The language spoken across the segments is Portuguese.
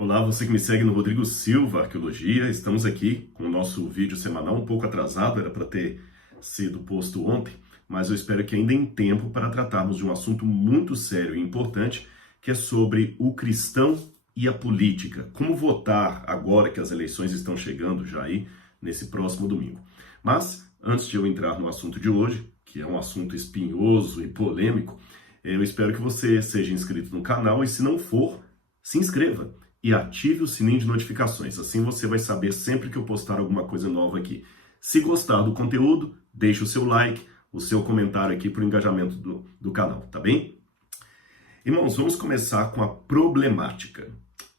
Olá, você que me segue no Rodrigo Silva Arqueologia. Estamos aqui com o nosso vídeo semanal, um pouco atrasado, era para ter sido posto ontem, mas eu espero que ainda em tempo para tratarmos de um assunto muito sério e importante, que é sobre o cristão e a política. Como votar agora que as eleições estão chegando já aí, nesse próximo domingo. Mas, antes de eu entrar no assunto de hoje, que é um assunto espinhoso e polêmico, eu espero que você seja inscrito no canal e, se não for, se inscreva e ative o sininho de notificações. Assim você vai saber sempre que eu postar alguma coisa nova aqui. Se gostar do conteúdo, deixe o seu like, o seu comentário aqui para o engajamento do canal, tá bem? Irmãos, vamos começar com a problemática.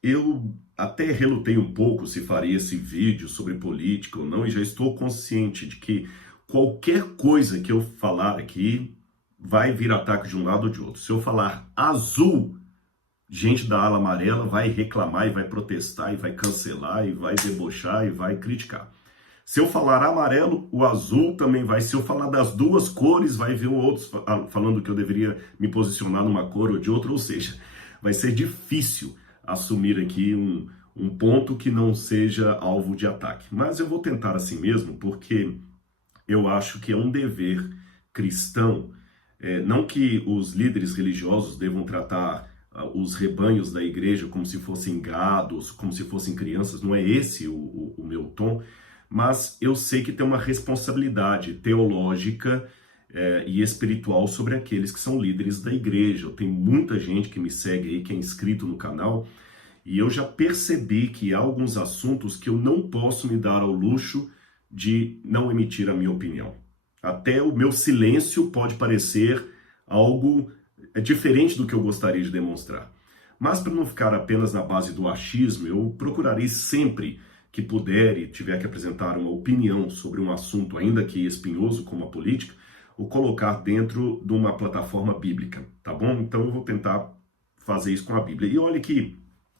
Eu até relutei um pouco se faria esse vídeo sobre política ou não, e já estou consciente de que qualquer coisa que eu falar aqui vai vir ataque de um lado ou de outro. Se eu falar azul, gente da ala amarela vai reclamar e vai protestar e vai cancelar e vai debochar e vai criticar. Se eu falar amarelo, o azul também vai. Se eu falar das duas cores, vai vir outros falando que eu deveria me posicionar numa cor ou de outra. Ou seja, vai ser difícil assumir aqui um ponto que não seja alvo de ataque. Mas eu vou tentar assim mesmo, porque eu acho que é um dever cristão, não que os líderes religiosos devam tratar os rebanhos da igreja como se fossem gados, como se fossem crianças, não é esse o meu tom, mas eu sei que tem uma responsabilidade teológica e espiritual sobre aqueles que são líderes da igreja. Tem muita gente que me segue aí, que é inscrito no canal, e eu já percebi que há alguns assuntos que eu não posso me dar ao luxo de não emitir a minha opinião. Até o meu silêncio pode parecer algo diferente do que eu gostaria de demonstrar. Mas para não ficar apenas na base do achismo, eu procurarei sempre que puder e tiver que apresentar uma opinião sobre um assunto ainda que espinhoso como a política, o colocar dentro de uma plataforma bíblica, tá bom? Então eu vou tentar fazer isso com a Bíblia. E olha que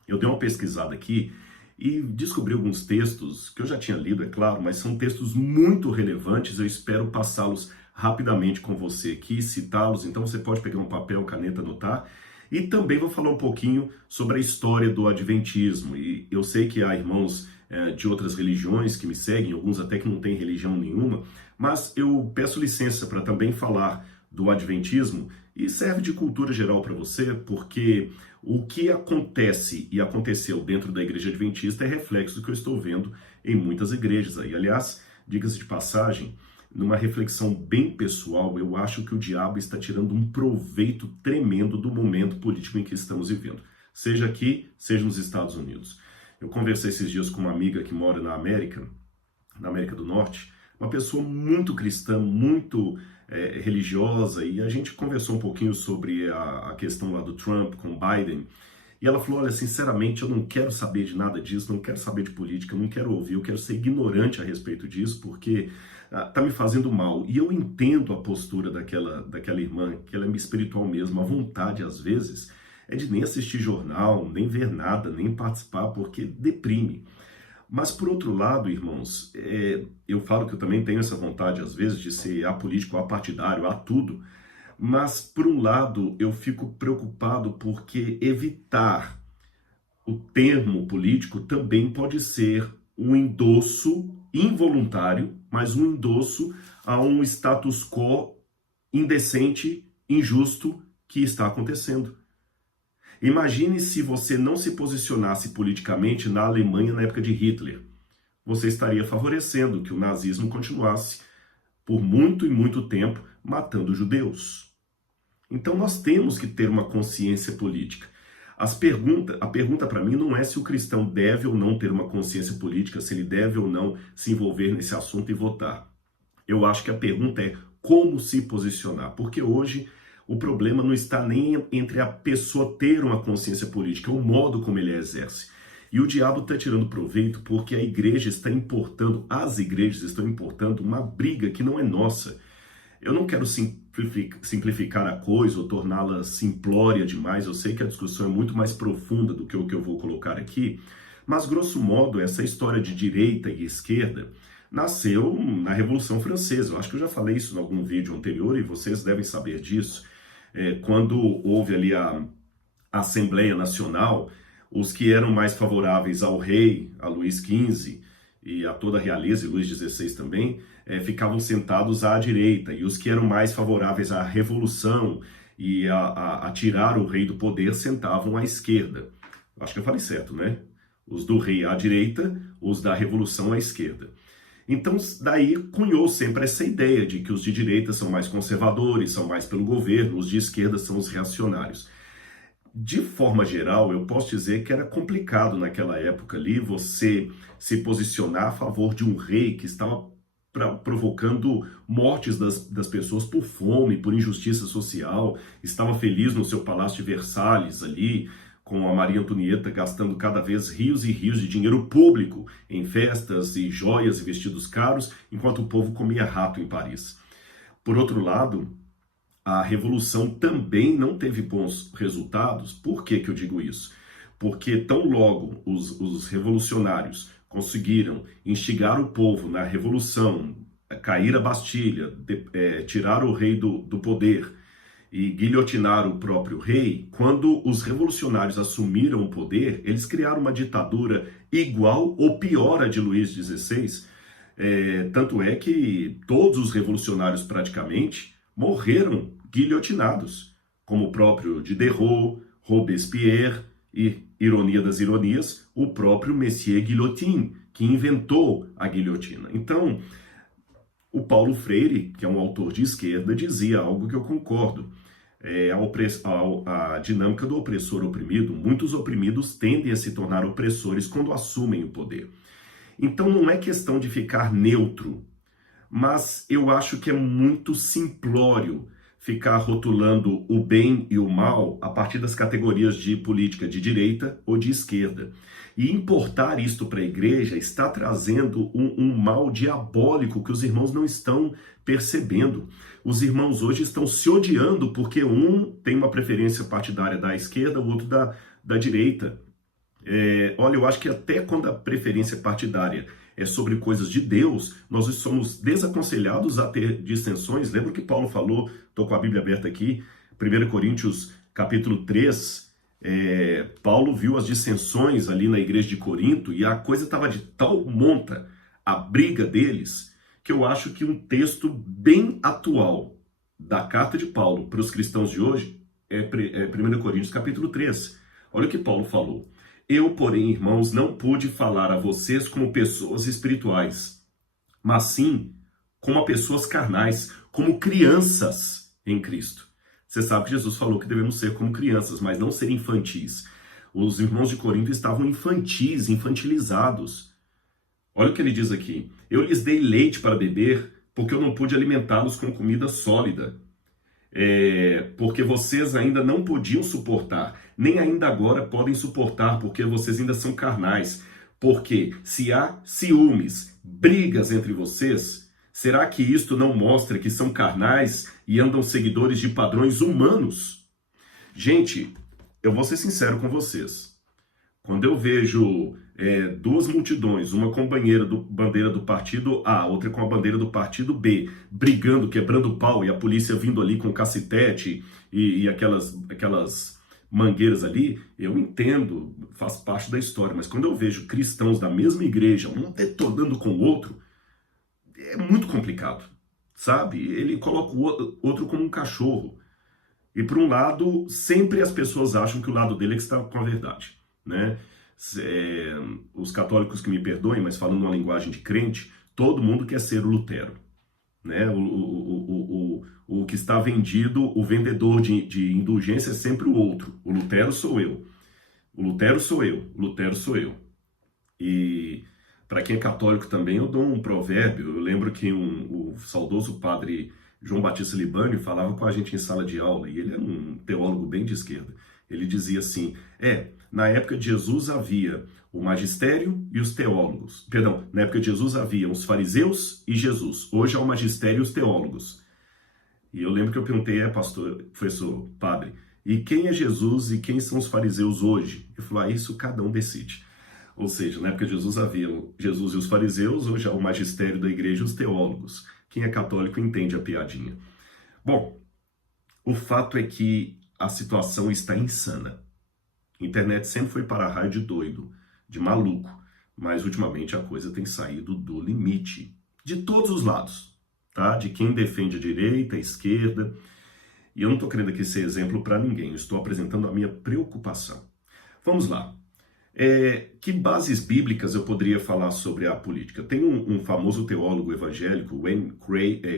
eu dei uma pesquisada aqui e descobri alguns textos que eu já tinha lido, é claro, mas são textos muito relevantes. Eu espero passá-los rapidamente com você aqui, citá-los. Então você pode pegar um papel, caneta, anotar. E também vou falar um pouquinho sobre a história do adventismo. E eu sei que há irmãos de outras religiões que me seguem, alguns até que não têm religião nenhuma, mas eu peço licença para também falar do adventismo, e serve de cultura geral para você, porque o que acontece e aconteceu dentro da igreja adventista é reflexo do que eu estou vendo em muitas igrejas aí. Aliás, diga-se de passagem, numa reflexão bem pessoal, eu acho que o diabo está tirando um proveito tremendo do momento político em que estamos vivendo, seja aqui, seja nos Estados Unidos. Eu conversei esses dias com uma amiga que mora na América do Norte, uma pessoa muito cristã, muito religiosa, e a gente conversou um pouquinho sobre a questão lá do Trump com o Biden, e ela falou, olha, sinceramente, eu não quero saber de nada disso, não quero saber de política, eu não quero ouvir, eu quero ser ignorante a respeito disso, porque tá me fazendo mal. E eu entendo a postura daquela irmã, que ela é espiritual mesmo, a vontade, às vezes, é de nem assistir jornal, nem ver nada, nem participar, porque deprime. Mas, por outro lado, irmãos, eu falo que eu também tenho essa vontade, às vezes, de ser apolítico, apartidário, a tudo. Mas, por um lado, eu fico preocupado porque evitar o termo político também pode ser um endosso involuntário, mas um endosso a um status quo indecente, injusto que está acontecendo. Imagine se você não se posicionasse politicamente na Alemanha na época de Hitler. Você estaria favorecendo que o nazismo continuasse por muito e muito tempo matando judeus. Então nós temos que ter uma consciência política. A pergunta para mim não é se o cristão deve ou não ter uma consciência política, se ele deve ou não se envolver nesse assunto e votar. Eu acho que a pergunta é como se posicionar, porque hoje o problema não está nem entre a pessoa ter uma consciência política, é o modo como ele a exerce. E o diabo está tirando proveito porque a igreja está importando, as igrejas estão importando uma briga que não é nossa. Eu não quero simplificar a coisa ou torná-la simplória demais, eu sei que a discussão é muito mais profunda do que o que eu vou colocar aqui, mas grosso modo essa história de direita e esquerda nasceu na Revolução Francesa. Eu acho que eu já falei isso em algum vídeo anterior e vocês devem saber disso. Quando houve ali a Assembleia Nacional, Os que eram mais favoráveis ao rei, a Luís XV, e a toda a realeza, e Luís XVI também, ficavam sentados à direita. E os que eram mais favoráveis à revolução e a tirar o rei do poder sentavam à esquerda. Acho que eu falei certo, né? Os do rei à direita, os da revolução à esquerda. Então, daí cunhou sempre essa ideia de que os de direita são mais conservadores, são mais pelo governo, os de esquerda são os reacionários. De forma geral, eu posso dizer que era complicado naquela época ali você se posicionar a favor de um rei que estava provocando mortes das pessoas por fome, por injustiça social, estava feliz no seu palácio de Versalhes ali, com a Maria Antonieta gastando cada vez rios e rios de dinheiro público em festas e joias e vestidos caros, enquanto o povo comia rato em Paris. Por outro lado, a Revolução também não teve bons resultados. Por que eu digo isso? Porque tão logo os revolucionários conseguiram instigar o povo na Revolução, cair a Bastilha, tirar o rei do poder e guilhotinar o próprio rei, quando os revolucionários assumiram o poder, eles criaram uma ditadura igual ou pior à de Luís XVI. Tanto é que todos os revolucionários praticamente morreram guilhotinados, como o próprio Diderot, Robespierre e, ironia das ironias, o próprio Messier Guillotin, que inventou a guilhotina. Então, o Paulo Freire, que é um autor de esquerda, dizia algo que eu concordo. A dinâmica do opressor-oprimido, muitos oprimidos tendem a se tornar opressores quando assumem o poder. Então não é questão de ficar neutro, mas eu acho que é muito simplório ficar rotulando o bem e o mal a partir das categorias de política de direita ou de esquerda. E importar isto para a igreja está trazendo um mal diabólico que os irmãos não estão percebendo. Os irmãos hoje estão se odiando porque um tem uma preferência partidária da esquerda, o outro da direita. Olha, eu acho que até quando a preferência partidária é sobre coisas de Deus, nós somos desaconselhados a ter dissensões. Lembra que Paulo falou, estou com a Bíblia aberta aqui, 1 Coríntios capítulo 3, Paulo viu as dissensões ali na igreja de Corinto e a coisa estava de tal monta, a briga deles, que eu acho que um texto bem atual da carta de Paulo para os cristãos de hoje é 1 Coríntios capítulo 3. Olha o que Paulo falou. Eu, porém, irmãos, não pude falar a vocês como pessoas espirituais, mas sim como a pessoas carnais, como crianças em Cristo. Você sabe que Jesus falou que devemos ser como crianças, mas não ser infantis. Os irmãos de Corinto estavam infantis, infantilizados. Olha o que ele diz aqui. Eu lhes dei leite para beber, porque eu não pude alimentá-los com comida sólida. Porque vocês ainda não podiam suportar, nem ainda agora podem suportar, porque vocês ainda são carnais. Porque se há ciúmes, brigas entre vocês, será que isto não mostra que são carnais e andam seguidores de padrões humanos? Gente, eu vou ser sincero com vocês. Quando eu vejo duas multidões, uma com bandeira do partido A, outra com a bandeira do partido B, brigando, quebrando pau, e a polícia vindo ali com cacetete e aquelas mangueiras ali, eu entendo, faz parte da história. Mas quando eu vejo cristãos da mesma igreja, um detonando com o outro, é muito complicado, sabe? Ele coloca o outro como um cachorro. E por um lado, sempre as pessoas acham que o lado dele é que está com a verdade, né? Os católicos que me perdoem, mas falando uma linguagem de crente, todo mundo quer ser o Lutero, né? O que está vendido, o vendedor de indulgência é sempre o outro. O Lutero sou eu. O Lutero sou eu. O Lutero sou eu. E para quem é católico também, eu dou um provérbio. Eu lembro que o saudoso padre João Batista Libânio falava com a gente em sala de aula, e ele era um teólogo bem de esquerda. Ele dizia assim, na época de Jesus havia o magistério e os teólogos. Perdão, na época de Jesus havia os fariseus e Jesus. Hoje há o magistério e os teólogos. E eu lembro que eu perguntei, pastor, professor, padre, e quem é Jesus e quem são os fariseus hoje? Ele falou, isso cada um decide. Ou seja, na época de Jesus havia Jesus e os fariseus, hoje há o magistério da igreja e os teólogos. Quem é católico entende a piadinha. Bom, o fato é que a situação está insana. Internet sempre foi para-raio de doido, de maluco, mas ultimamente a coisa tem saído do limite, de todos os lados, tá? De quem defende a direita, a esquerda, e eu não estou querendo aqui ser exemplo para ninguém, eu estou apresentando a minha preocupação. Vamos lá. Que bases bíblicas eu poderia falar sobre a política? Tem um famoso teólogo evangélico, Wayne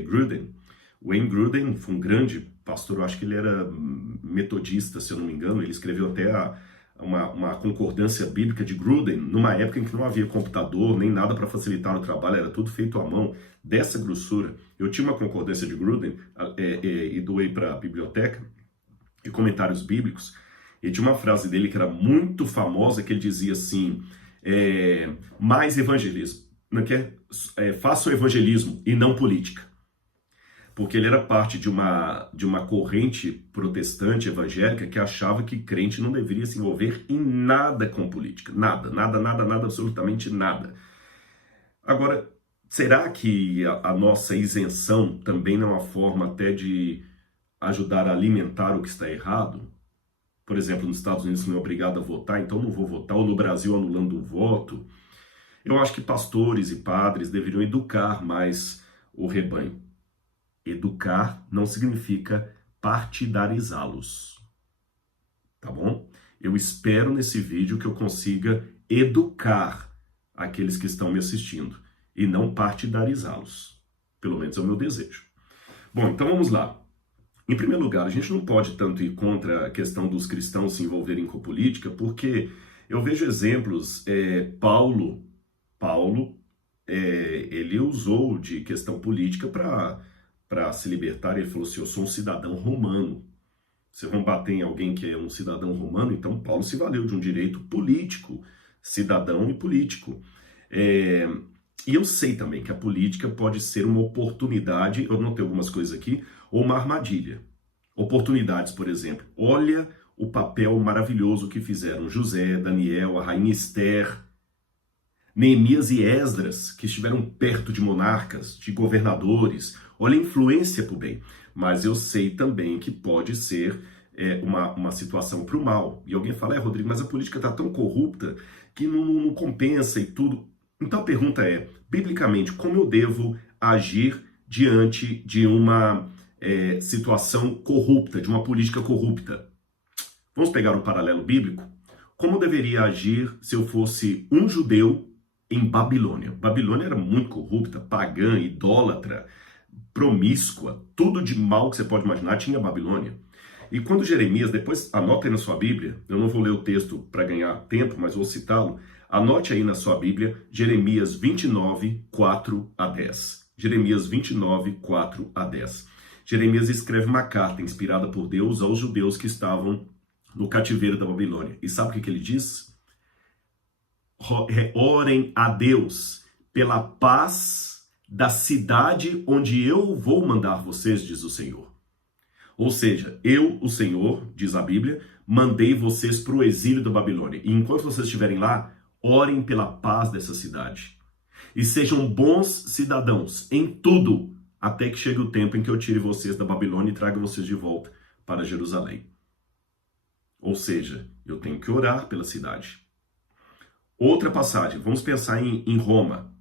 Grudem. Wayne Grudem foi um grande pastor, eu acho que ele era metodista, se eu não me engano, ele escreveu até uma concordância bíblica de Grudem, numa época em que não havia computador, nem nada para facilitar o trabalho, era tudo feito à mão, dessa grossura. Eu tinha uma concordância de Grudem e doei para a biblioteca de comentários bíblicos, e tinha uma frase dele que era muito famosa, que ele dizia assim, mais evangelismo, faça o evangelismo e não política. Porque ele era parte de uma corrente protestante evangélica que achava que crente não deveria se envolver em nada com política. Nada, absolutamente nada. Agora, será que a nossa isenção também não é uma forma até de ajudar a alimentar o que está errado? Por exemplo, nos Estados Unidos não é obrigado a votar, então não vou votar, ou no Brasil anulando o voto. Eu acho que pastores e padres deveriam educar mais o rebanho. Educar não significa partidarizá-los, tá bom? Eu espero nesse vídeo que eu consiga educar aqueles que estão me assistindo e não partidarizá-los. Pelo menos é o meu desejo. Bom, então vamos lá. Em primeiro lugar, a gente não pode tanto ir contra a questão dos cristãos se envolverem com política, porque eu vejo exemplos, Paulo, ele usou de questão política para se libertar. Ele falou assim, eu sou um cidadão romano. Você vai bater em alguém que é um cidadão romano? Então Paulo se valeu de um direito político, cidadão e político. E eu sei também que a política pode ser uma oportunidade, eu notei algumas coisas aqui, ou uma armadilha. Oportunidades, por exemplo. Olha o papel maravilhoso que fizeram José, Daniel, a rainha Esther, Neemias e Esdras, que estiveram perto de monarcas, de governadores. Olha a influência para o bem. Mas eu sei também que pode ser uma situação para o mal. E alguém fala, Rodrigo, mas a política está tão corrupta que não compensa e tudo. Então a pergunta é, biblicamente, como eu devo agir diante de uma situação corrupta, de uma política corrupta? Vamos pegar um paralelo bíblico? Como eu deveria agir se eu fosse um judeu em Babilônia? Babilônia era muito corrupta, pagã, idólatra, promíscua, tudo de mal que você pode imaginar tinha Babilônia. E quando Jeremias, depois anota aí na sua Bíblia, eu não vou ler o texto para ganhar tempo, mas vou citá-lo, anote aí na sua Bíblia, Jeremias 29, 4 a 10. Jeremias 29, 4 a 10. Jeremias escreve uma carta inspirada por Deus aos judeus que estavam no cativeiro da Babilônia. E sabe o que ele diz? Orem a Deus pela paz da cidade onde eu vou mandar vocês, diz o Senhor. Ou seja, eu, o Senhor, diz a Bíblia, mandei vocês para o exílio da Babilônia. E enquanto vocês estiverem lá, orem pela paz dessa cidade. E sejam bons cidadãos em tudo, até que chegue o tempo em que eu tire vocês da Babilônia e traga vocês de volta para Jerusalém. Ou seja, eu tenho que orar pela cidade. Outra passagem, vamos pensar em Roma.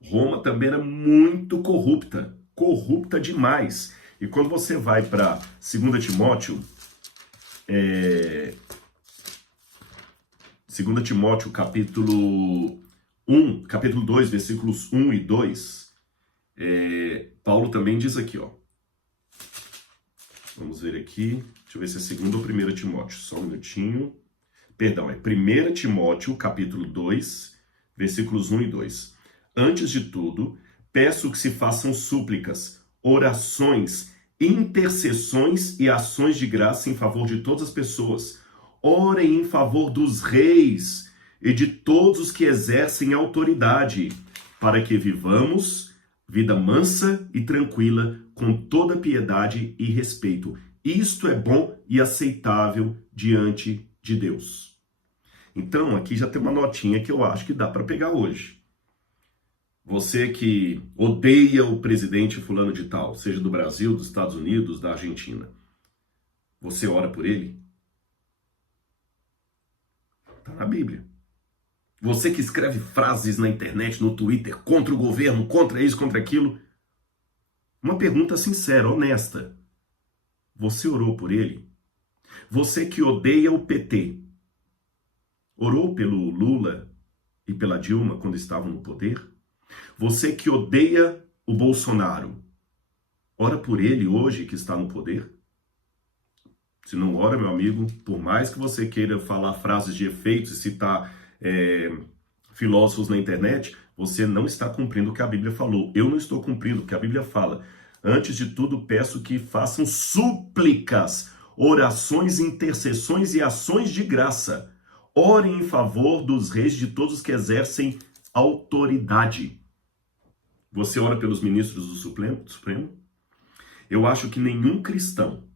Roma também era muito corrupta, corrupta demais. E quando você vai para 2 Timóteo, 2 Timóteo capítulo 2, versículos 1 e 2, Paulo também diz aqui, ó. Vamos ver aqui, deixa eu ver se é 2 ou 1 Timóteo, só um minutinho. Perdão, é 1 Timóteo capítulo 2, versículos 1 e 2. Antes de tudo, peço que se façam súplicas, orações, intercessões e ações de graça em favor de todas as pessoas. Orem em favor dos reis e de todos os que exercem autoridade, para que vivamos vida mansa e tranquila, com toda piedade e respeito. Isto é bom e aceitável diante de Deus. Então, aqui já tem uma notinha que eu acho que dá para pegar hoje. Você que odeia o presidente fulano de tal, seja do Brasil, dos Estados Unidos, da Argentina, você ora por ele? Está na Bíblia. Você que escreve frases na internet, no Twitter, contra o governo, contra isso, contra aquilo. Uma pergunta sincera, honesta. Você orou por ele? Você que odeia o PT, orou pelo Lula e pela Dilma quando estavam no poder? Você que odeia o Bolsonaro, ora por ele hoje que está no poder? Se não ora, meu amigo, por mais que você queira falar frases de efeitos e citar filósofos na internet, você não está cumprindo o que a Bíblia falou. Eu não estou cumprindo o que a Bíblia fala. Antes de tudo, peço que façam súplicas, orações, intercessões e ações de graça. Orem em favor dos reis, de todos que exercem autoridade. Você ora pelos ministros do Supremo? Eu acho que nenhum cristão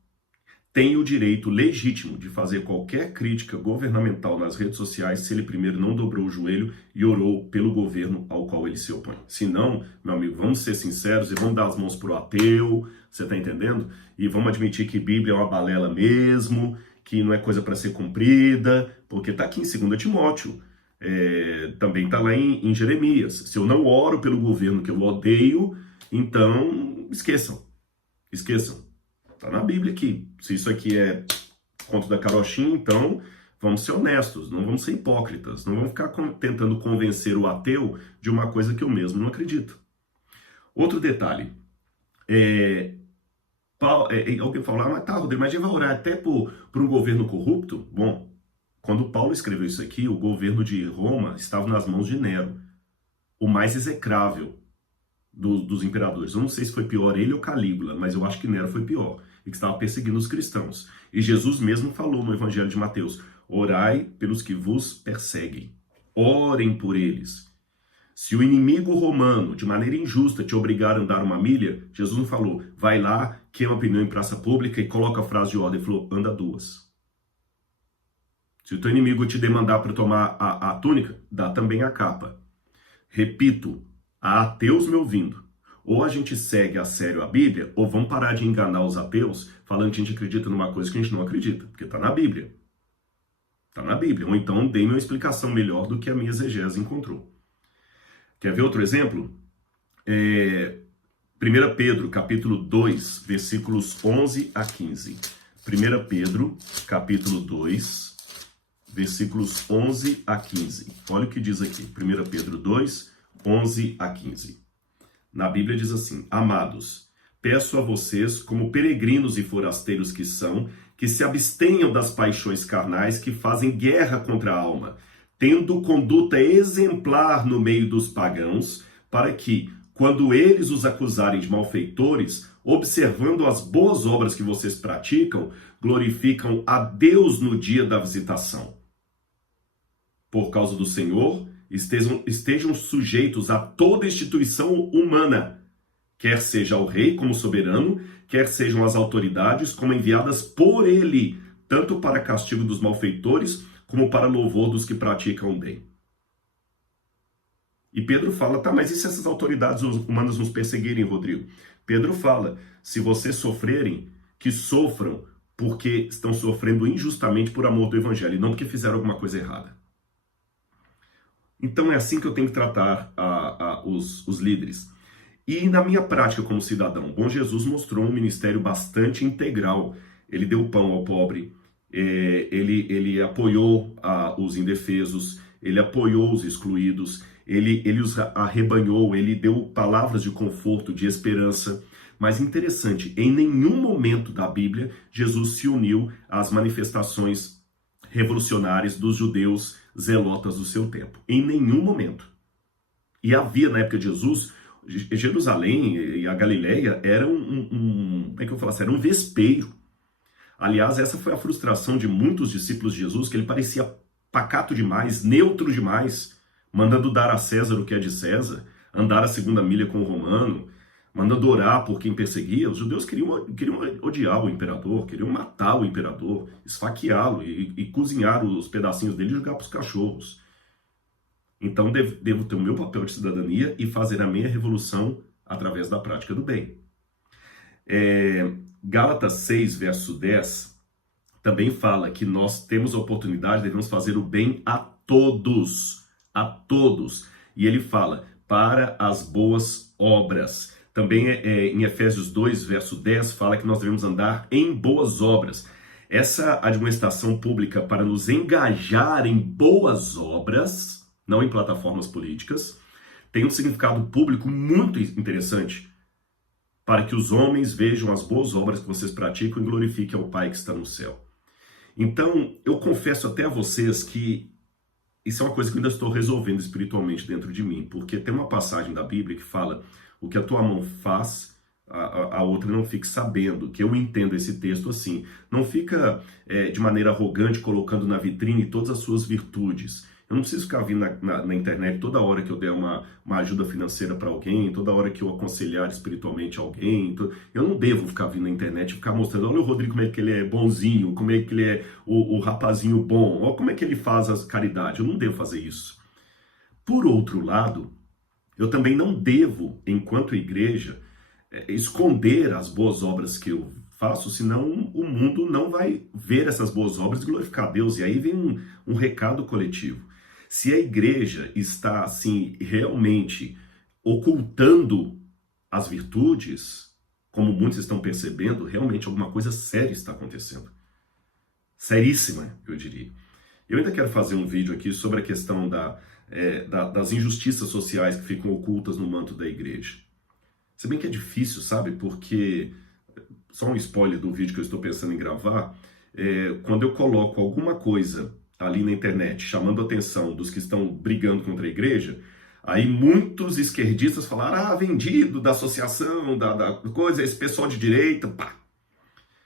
tem o direito legítimo de fazer qualquer crítica governamental nas redes sociais se ele primeiro não dobrou o joelho e orou pelo governo ao qual ele se opõe. Se não, meu amigo, vamos ser sinceros e vamos dar as mãos pro ateu, você está entendendo? E vamos admitir que Bíblia é uma balela mesmo, que não é coisa para ser cumprida, porque está aqui em 2 Timóteo, também está lá em Jeremias. Se eu não oro pelo governo que eu odeio, então esqueçam. Está na Bíblia aqui. Se isso aqui é conto da carochinha, então vamos ser honestos, não vamos ser hipócritas, não vamos ficar tentando convencer o ateu de uma coisa que eu mesmo não acredito. Outro detalhe, alguém fala, mas tá, Rodrigo, mas a gente vai orar até por um governo corrupto? Bom, quando Paulo escreveu isso aqui, o governo de Roma estava nas mãos de Nero, o mais execrável dos imperadores. Eu não sei se foi pior ele ou Calígula, mas eu acho que Nero foi pior, e que estava perseguindo os cristãos. E Jesus mesmo falou no Evangelho de Mateus, orai pelos que vos perseguem, orem por eles. Se o inimigo romano, de maneira injusta, te obrigar a andar uma milha, Jesus não falou, vai lá, queima pneu em praça pública e coloca a frase de ordem, ele falou, anda 2. Se o teu inimigo te demandar para tomar a túnica, dá também a capa. Repito, há ateus me ouvindo. Ou a gente segue a sério a Bíblia, ou vamos parar de enganar os ateus, falando que a gente acredita numa coisa que a gente não acredita, porque está na Bíblia. Está na Bíblia. Ou então dê-me uma explicação melhor do que a minha exegese encontrou. Quer ver outro exemplo? 1 Pedro, capítulo 2, versículos 11 a 15. 1 Pedro, capítulo 2, versículos 11 a 15. Olha o que diz aqui. 1 Pedro 2, 11 a 15. Na Bíblia diz assim, amados, peço a vocês, como peregrinos e forasteiros que são, que se abstenham das paixões carnais que fazem guerra contra a alma, tendo conduta exemplar no meio dos pagãos, para que, quando eles os acusarem de malfeitores, observando as boas obras que vocês praticam, glorificam a Deus no dia da visitação. Por causa do Senhor, estejam sujeitos a toda instituição humana, quer seja o rei como soberano, quer sejam as autoridades como enviadas por ele, tanto para castigo dos malfeitores, como para louvor dos que praticam o bem. E Pedro fala, tá, mas e se essas autoridades humanas nos perseguirem, Rodrigo? Pedro fala, se vocês sofrerem, que sofram porque estão sofrendo injustamente por amor do evangelho, e não porque fizeram alguma coisa errada. Então é assim que eu tenho que tratar os líderes. E na minha prática como cidadão, Bom Jesus mostrou um ministério bastante integral. Ele deu pão ao pobre, ele apoiou os indefesos, ele apoiou os excluídos, ele os arrebanhou, ele deu palavras de conforto, de esperança. Mas interessante, em nenhum momento da Bíblia, Jesus se uniu às manifestações revolucionárias dos judeus zelotas do seu tempo. Em nenhum momento. E havia, na época de Jesus, Jerusalém e a Galileia era como é que eu falo assim? Era um vespeiro. Aliás, essa foi a frustração de muitos discípulos de Jesus, que ele parecia pacato demais, neutro demais, mandando dar a César o que é de César, andar a segunda milha com o romano, mandando orar por quem perseguia. Os judeus queriam odiar o imperador, queriam matar o imperador, esfaqueá-lo e cozinhar os pedacinhos dele e jogar para os cachorros. Então devo ter o meu papel de cidadania e fazer a minha revolução através da prática do bem. Gálatas 6, verso 10, também fala que nós temos a oportunidade, devemos fazer o bem a todos, a todos. E ele fala, para as boas obras. Também em Efésios 2, verso 10, fala que nós devemos andar em boas obras. Essa admoestação pública para nos engajar em boas obras, não em plataformas políticas, tem um significado público muito interessante, para que os homens vejam as boas obras que vocês praticam e glorifiquem ao Pai que está no céu. Então, eu confesso até a vocês que isso é uma coisa que eu ainda estou resolvendo espiritualmente dentro de mim, porque tem uma passagem da Bíblia que fala, o que a tua mão faz, a outra não fique sabendo, que eu entendo esse texto assim, não fica de maneira arrogante colocando na vitrine todas as suas virtudes. Eu não preciso ficar vindo na internet toda hora que eu der uma ajuda financeira para alguém, toda hora que eu aconselhar espiritualmente alguém. Eu não devo ficar vindo na internet e ficar mostrando, olha o Rodrigo como é que ele é bonzinho, como é que ele é o rapazinho bom, olha como é que ele faz as caridades. Eu não devo fazer isso. Por outro lado, eu também não devo, enquanto igreja, esconder as boas obras que eu faço, senão o mundo não vai ver essas boas obras e glorificar a Deus. E aí vem um recado coletivo. Se a igreja está, assim, realmente ocultando as virtudes, como muitos estão percebendo, realmente alguma coisa séria está acontecendo. Seríssima, eu diria. Eu ainda quero fazer um vídeo aqui sobre a questão das injustiças sociais que ficam ocultas no manto da igreja. Se bem que é difícil, sabe? Porque, só um spoiler do vídeo que eu estou pensando em gravar, quando eu coloco alguma coisa ali na internet, chamando a atenção dos que estão brigando contra a igreja, aí muitos esquerdistas falaram, vendido da associação, da coisa, esse pessoal de direita, pá.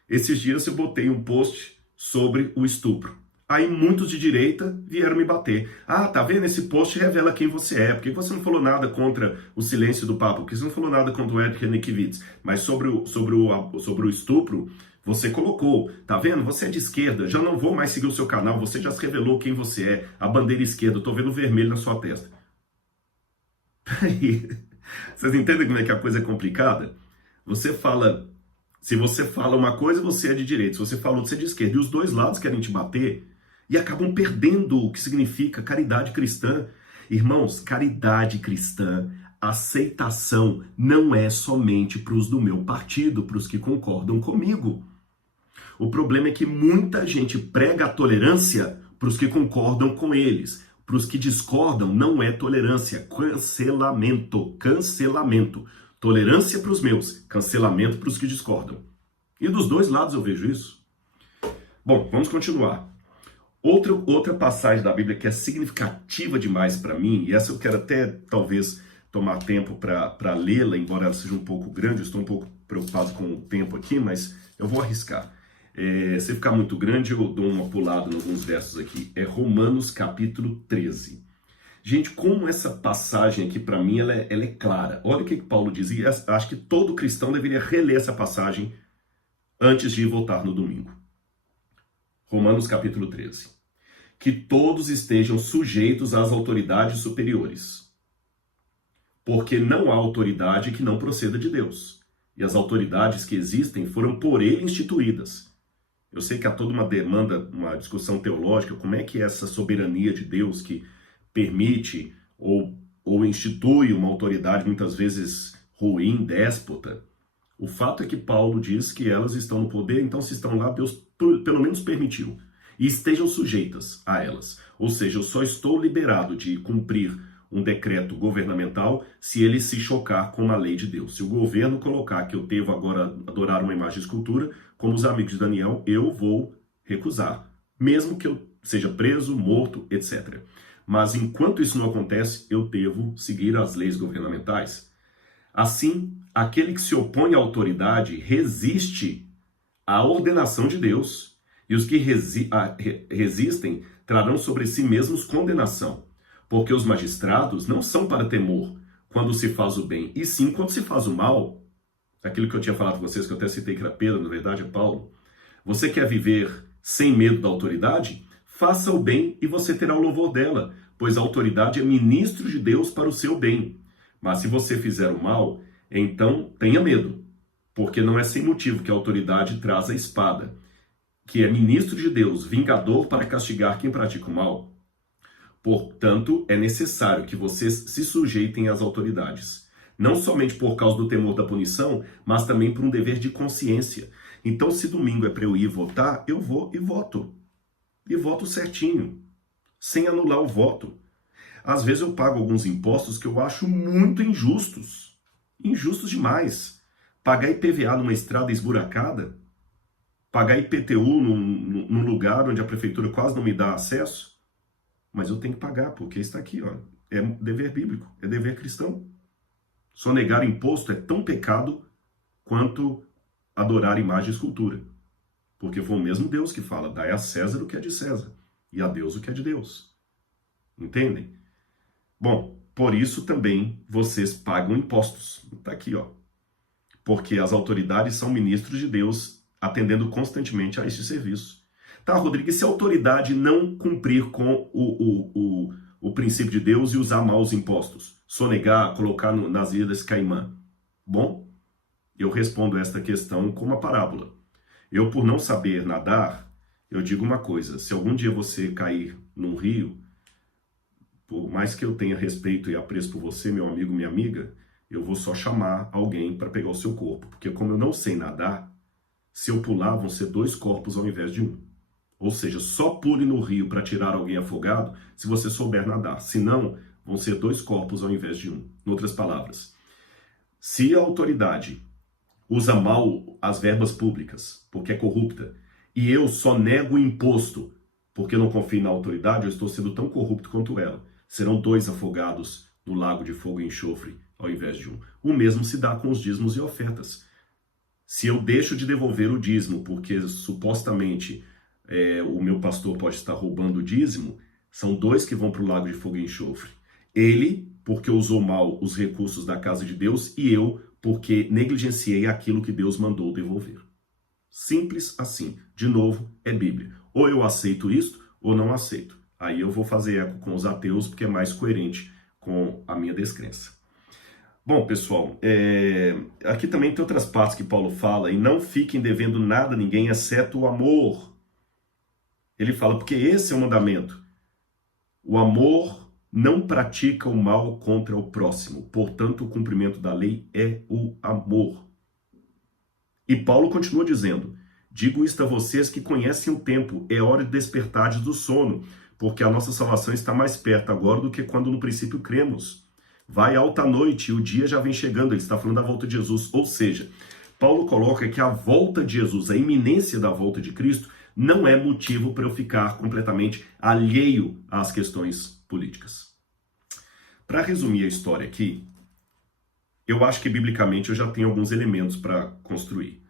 Esses dias eu botei um post sobre o estupro. Aí muitos de direita vieram me bater. Tá vendo? Esse post revela quem você é. Por que você não falou nada contra o silêncio do Papa? Por que você não falou nada contra o Ed Renekiewicz? Mas sobre o estupro, você colocou. Tá vendo? Você é de esquerda. Já não vou mais seguir o seu canal. Você já se revelou quem você é. A bandeira esquerda. Eu tô vendo vermelho na sua testa. Aí, vocês entendem como é que a coisa é complicada? Se você fala uma coisa, você é de direita. Se você fala outra, você é de esquerda. E os dois lados querem te bater. E acabam perdendo o que significa caridade cristã. Irmãos, caridade cristã, aceitação, não é somente para os do meu partido, para os que concordam comigo. O problema é que muita gente prega a tolerância para os que concordam com eles. Para os que discordam, não é tolerância, cancelamento. Cancelamento. Tolerância para os meus, cancelamento para os que discordam. E dos dois lados eu vejo isso. Bom, vamos continuar. Outra passagem da Bíblia que é significativa demais para mim, e essa eu quero até talvez tomar tempo para lê-la, embora ela seja um pouco grande, eu estou um pouco preocupado com o tempo aqui, mas eu vou arriscar. Se ficar muito grande, eu dou uma pulada em alguns versos aqui. É Romanos capítulo 13. Gente, como essa passagem aqui para mim ela é clara. Olha o que Paulo diz, e acho que todo cristão deveria reler essa passagem antes de voltar no domingo. Romanos capítulo 13. Que todos estejam sujeitos às autoridades superiores, porque não há autoridade que não proceda de Deus, e as autoridades que existem foram por ele instituídas. Eu sei que há toda uma demanda, uma discussão teológica, como é que é essa soberania de Deus que permite ou institui uma autoridade muitas vezes ruim, déspota. O fato é que Paulo diz que elas estão no poder, então se estão lá, Deus pelo menos permitiu. E estejam sujeitas a elas. Ou seja, eu só estou liberado de cumprir um decreto governamental se ele se chocar com a lei de Deus. Se o governo colocar que eu devo agora adorar uma imagem de escultura, como os amigos de Daniel, eu vou recusar. Mesmo que eu seja preso, morto, etc. Mas enquanto isso não acontece, eu devo seguir as leis governamentais. Assim, aquele que se opõe à autoridade resiste à ordenação de Deus, e os que resistem trarão sobre si mesmos condenação, porque os magistrados não são para temor quando se faz o bem, e sim quando se faz o mal. Aquilo que eu tinha falado com vocês, que eu até citei que era Pedro, na verdade é Paulo. Você quer viver sem medo da autoridade? Faça o bem e você terá o louvor dela, pois a autoridade é ministro de Deus para o seu bem. Mas se você fizer o mal, então tenha medo, porque não é sem motivo que a autoridade traz a espada. que é ministro de Deus, vingador para castigar quem pratica o mal, portanto, é necessário que vocês se sujeitem às autoridades. Não somente por causa do temor da punição, mas também por um dever de consciência. Então, se domingo é para eu ir votar, eu vou e voto. E voto certinho, sem anular o voto. Às vezes eu pago alguns impostos que eu acho muito injustos. Injustos demais. Pagar IPVA numa estrada esburacada, pagar IPTU num lugar onde a prefeitura quase não me dá acesso, mas eu tenho que pagar, porque está aqui, ó. É dever bíblico, é dever cristão. Sonegar imposto é tão pecado quanto adorar imagem e escultura. Porque foi o mesmo Deus que fala, dai a César o que é de César, e a Deus o que é de Deus. Entendem? Bom, por isso também vocês pagam impostos. Está aqui, ó. Porque as autoridades são ministros de Deus, atendendo constantemente a este serviço. Tá, Rodrigo, e se a autoridade não cumprir com o princípio de Deus e usar mal os impostos? Sonegar, colocar nas Ilhas Caimã? Bom, eu respondo esta questão com uma parábola. Eu, por não saber nadar, eu digo uma coisa: se algum dia você cair num rio, por mais que eu tenha respeito e apreço por você, meu amigo, minha amiga, eu vou só chamar alguém para pegar o seu corpo. Porque como eu não sei nadar, se eu pular, vão ser 2 corpos ao invés de 1. Ou seja, só pule no rio para tirar alguém afogado se você souber nadar. Senão, vão ser 2 corpos ao invés de 1. Em outras palavras, se a autoridade usa mal as verbas públicas, porque é corrupta, e eu só nego o imposto porque eu não confio na autoridade, eu estou sendo tão corrupto quanto ela. Serão 2 afogados no lago de fogo e enxofre ao invés de 1. O mesmo se dá com os dízimos e ofertas. Se eu deixo de devolver o dízimo porque supostamente o meu pastor pode estar roubando o dízimo, são 2 que vão para o lago de fogo e enxofre. Ele, porque usou mal os recursos da casa de Deus, e eu, porque negligenciei aquilo que Deus mandou devolver. Simples assim. De novo, é Bíblia. Ou eu aceito isto, ou não aceito. Aí eu vou fazer eco com os ateus, porque é mais coerente com a minha descrença. Bom, pessoal, aqui também tem outras partes que Paulo fala, e não fiquem devendo nada a ninguém, exceto o amor. Ele fala, porque esse é o mandamento. O amor não pratica o mal contra o próximo. Portanto, o cumprimento da lei é o amor. E Paulo continua dizendo, digo isto a vocês que conhecem o tempo, é hora de despertardes do sono, porque a nossa salvação está mais perto agora do que quando no princípio cremos. Vai alta noite e o dia já vem chegando. Ele está falando da volta de Jesus. Ou seja, Paulo coloca que a volta de Jesus, a iminência da volta de Cristo, não é motivo para eu ficar completamente alheio às questões políticas. Para resumir a história aqui, eu acho que biblicamente eu já tenho alguns elementos para construir.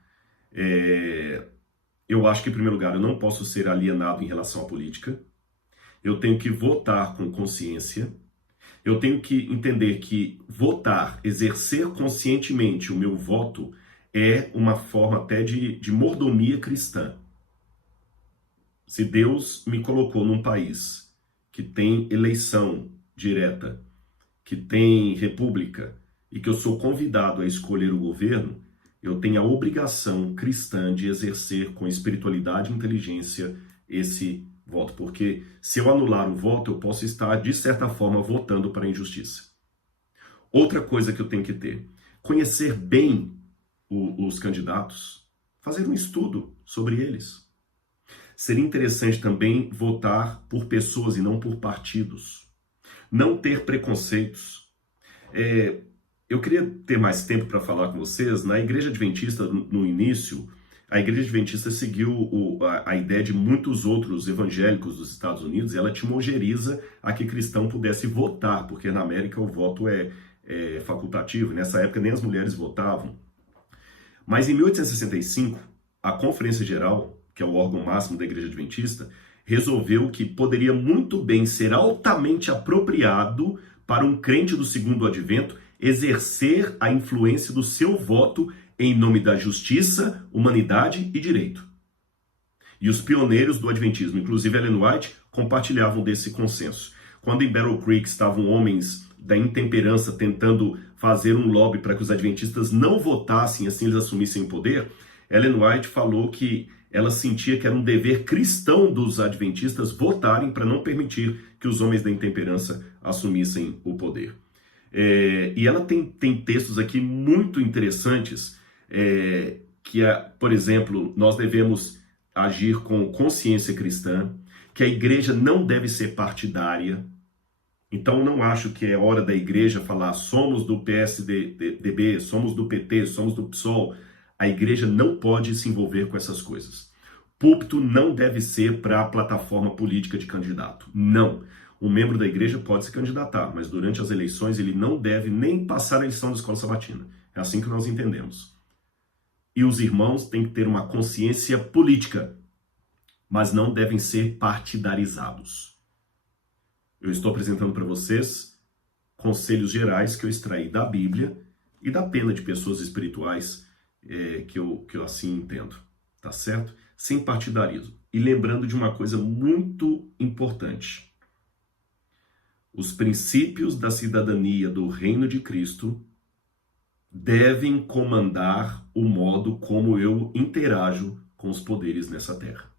Eu acho que, em primeiro lugar, eu não posso ser alienado em relação à política. Eu tenho que votar com consciência. Eu tenho que entender que votar, exercer conscientemente o meu voto, é uma forma até de mordomia cristã. Se Deus me colocou num país que tem eleição direta, que tem república, e que eu sou convidado a escolher o governo, eu tenho a obrigação cristã de exercer com espiritualidade e inteligência esse voto. Porque se eu anular o voto, eu posso estar, de certa forma, votando para a injustiça. Outra coisa que eu tenho que ter, conhecer bem os candidatos, fazer um estudo sobre eles. Seria interessante também votar por pessoas e não por partidos. Não ter preconceitos. Eu queria ter mais tempo para falar com vocês. Na Igreja Adventista, no início, a Igreja Adventista seguiu a ideia de muitos outros evangélicos dos Estados Unidos, e ela tinha uma ojeriza a que cristão pudesse votar, porque na América o voto é facultativo. Nessa época nem as mulheres votavam. Mas em 1865, a Conferência Geral, que é o órgão máximo da Igreja Adventista, resolveu que poderia muito bem ser altamente apropriado para um crente do segundo advento exercer a influência do seu voto em nome da justiça, humanidade e direito. E os pioneiros do adventismo, inclusive Ellen White, compartilhavam desse consenso. Quando em Battle Creek estavam homens da intemperança tentando fazer um lobby para que os adventistas não votassem, assim eles assumissem o poder, Ellen White falou que ela sentia que era um dever cristão dos adventistas votarem para não permitir que os homens da intemperança assumissem o poder. E ela tem textos aqui muito interessantes, por exemplo, nós devemos agir com consciência cristã, que a igreja não deve ser partidária. Então não acho que é hora da igreja falar somos do PSDB, somos do PT, somos do PSOL. A igreja não pode se envolver com essas coisas. Púlpito não deve ser para a plataforma política de candidato. Não. Um membro da igreja pode se candidatar, mas durante as eleições ele não deve nem passar a lição da escola sabatina. É assim que nós entendemos. E os irmãos têm que ter uma consciência política, mas não devem ser partidarizados. Eu estou apresentando para vocês conselhos gerais que eu extraí da Bíblia e da pena de pessoas espirituais que eu assim entendo, tá certo? Sem partidarismo. E lembrando de uma coisa muito importante. Os princípios da cidadania do reino de Cristo devem comandar o modo como eu interajo com os poderes nessa terra.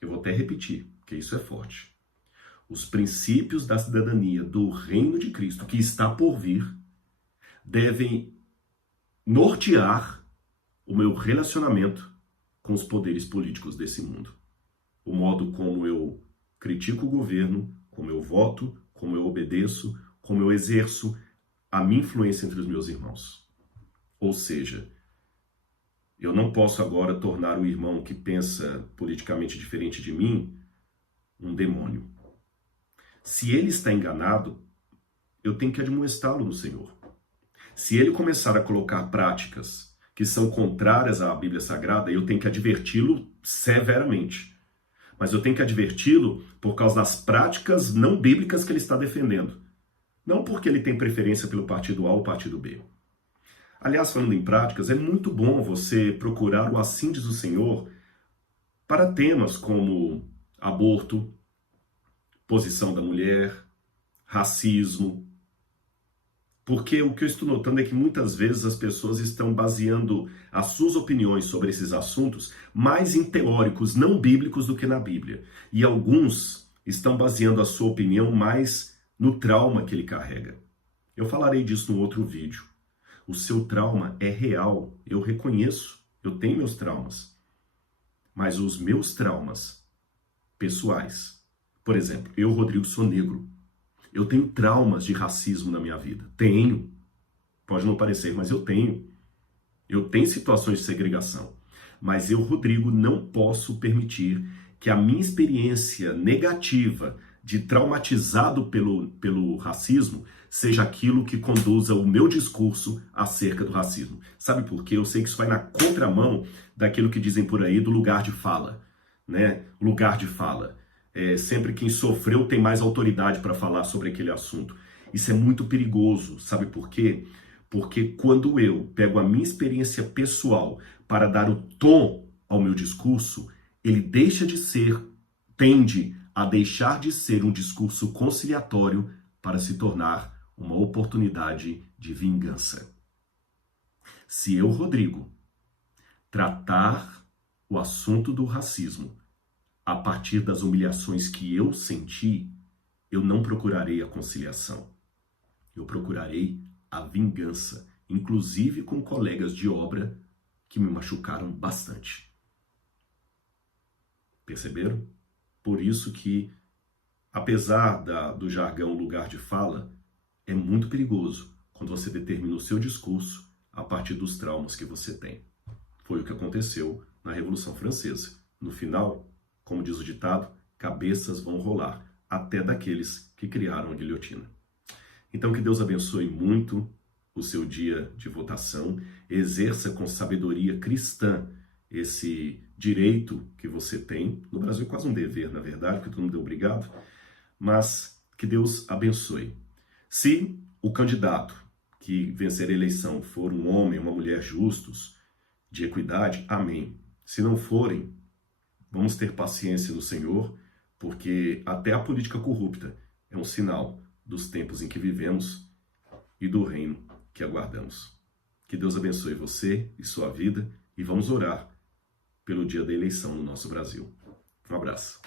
Eu vou até repetir, porque isso é forte. Os princípios da cidadania do reino de Cristo, que está por vir, devem nortear o meu relacionamento com os poderes políticos desse mundo. O modo como eu critico o governo, como eu voto, como eu obedeço, como eu exerço a minha influência entre os meus irmãos. Ou seja, eu não posso agora tornar o irmão que pensa politicamente diferente de mim um demônio. Se ele está enganado, eu tenho que admoestá-lo no Senhor. Se ele começar a colocar práticas que são contrárias à Bíblia Sagrada, eu tenho que adverti-lo severamente. Mas eu tenho que adverti-lo por causa das práticas não bíblicas que ele está defendendo. Não porque ele tem preferência pelo partido A ou partido B. Aliás, falando em práticas, é muito bom você procurar o assim diz o Senhor para temas como aborto, posição da mulher, racismo. Porque o que eu estou notando é que muitas vezes as pessoas estão baseando as suas opiniões sobre esses assuntos mais em teóricos não bíblicos do que na Bíblia. E alguns estão baseando a sua opinião mais no trauma que ele carrega. Eu falarei disso no outro vídeo. O seu trauma é real, eu reconheço, eu tenho meus traumas. Mas os meus traumas pessoais, por exemplo, eu, Rodrigo, sou negro. Eu tenho traumas de racismo na minha vida. Tenho. Pode não parecer, mas eu tenho. Eu tenho situações de segregação. Mas eu, Rodrigo, não posso permitir que a minha experiência negativa de traumatizado pelo racismo seja aquilo que conduza o meu discurso acerca do racismo. Sabe por quê? Eu sei que isso vai na contramão daquilo que dizem por aí do lugar de fala, né? Lugar de fala. Sempre quem sofreu tem mais autoridade para falar sobre aquele assunto. Isso é muito perigoso, sabe por quê? Porque quando eu pego a minha experiência pessoal para dar o tom ao meu discurso, ele tende a deixar de ser um discurso conciliatório para se tornar uma oportunidade de vingança. Se eu, Rodrigo, tratar o assunto do racismo a partir das humilhações que eu senti, eu não procurarei a conciliação. Eu procurarei a vingança, inclusive com colegas de obra que me machucaram bastante. Perceberam? Por isso que, apesar do jargão lugar de fala, é muito perigoso quando você determina o seu discurso a partir dos traumas que você tem. Foi o que aconteceu na Revolução Francesa. No final, como diz o ditado, cabeças vão rolar, até daqueles que criaram a guilhotina. Então que Deus abençoe muito o seu dia de votação, exerça com sabedoria cristã esse direito que você tem. No Brasil é quase um dever, na verdade, porque todo mundo é obrigado, mas que Deus abençoe. Se o candidato que vencer a eleição for um homem, uma mulher justos, de equidade, amém. Se não forem, vamos ter paciência no Senhor, porque até a política corrupta é um sinal dos tempos em que vivemos e do reino que aguardamos. Que Deus abençoe você e sua vida e vamos orar pelo dia da eleição no nosso Brasil. Um abraço.